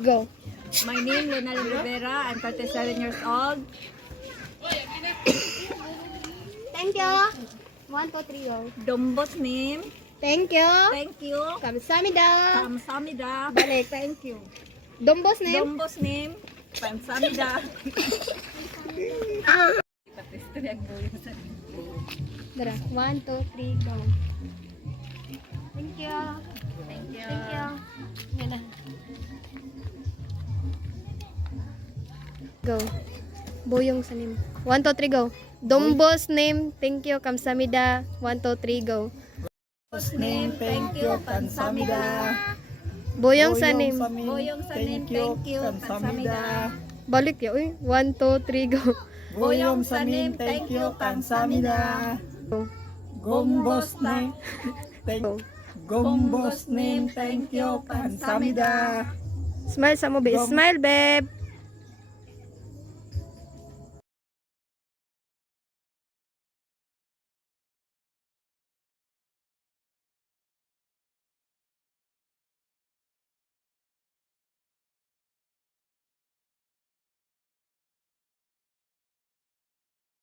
Go. My name Lenalyn Rivera. I'm 37 years old. Thank you. 1, 2, 3, go. Dombos name. Thank you. Thank you. Kamsamida. Kamsamida. Balik. Thank you. Dombos name. Dombos name. Kamsamida. Dara. 1, 2, 3, go. Thank you. Thank you. Thank you. Yan na. Go. Boyong sa name. 1, 2, 3, go. Dombos name. Thank you. Kamsamida. 1, 2, 3, go. Dombos name. Thank you. Kamsamida. Boyong sa name. Boyong sa name. Thank you. Kamsamida. Balik ya. Uy. 1, 2, 3, go. Boyong sa name. Thank you. Kamsamida. Go. Gombos name, Go. Gombos name, thank you, Kamsamida. Smile sa mo, babe. Smile, babe.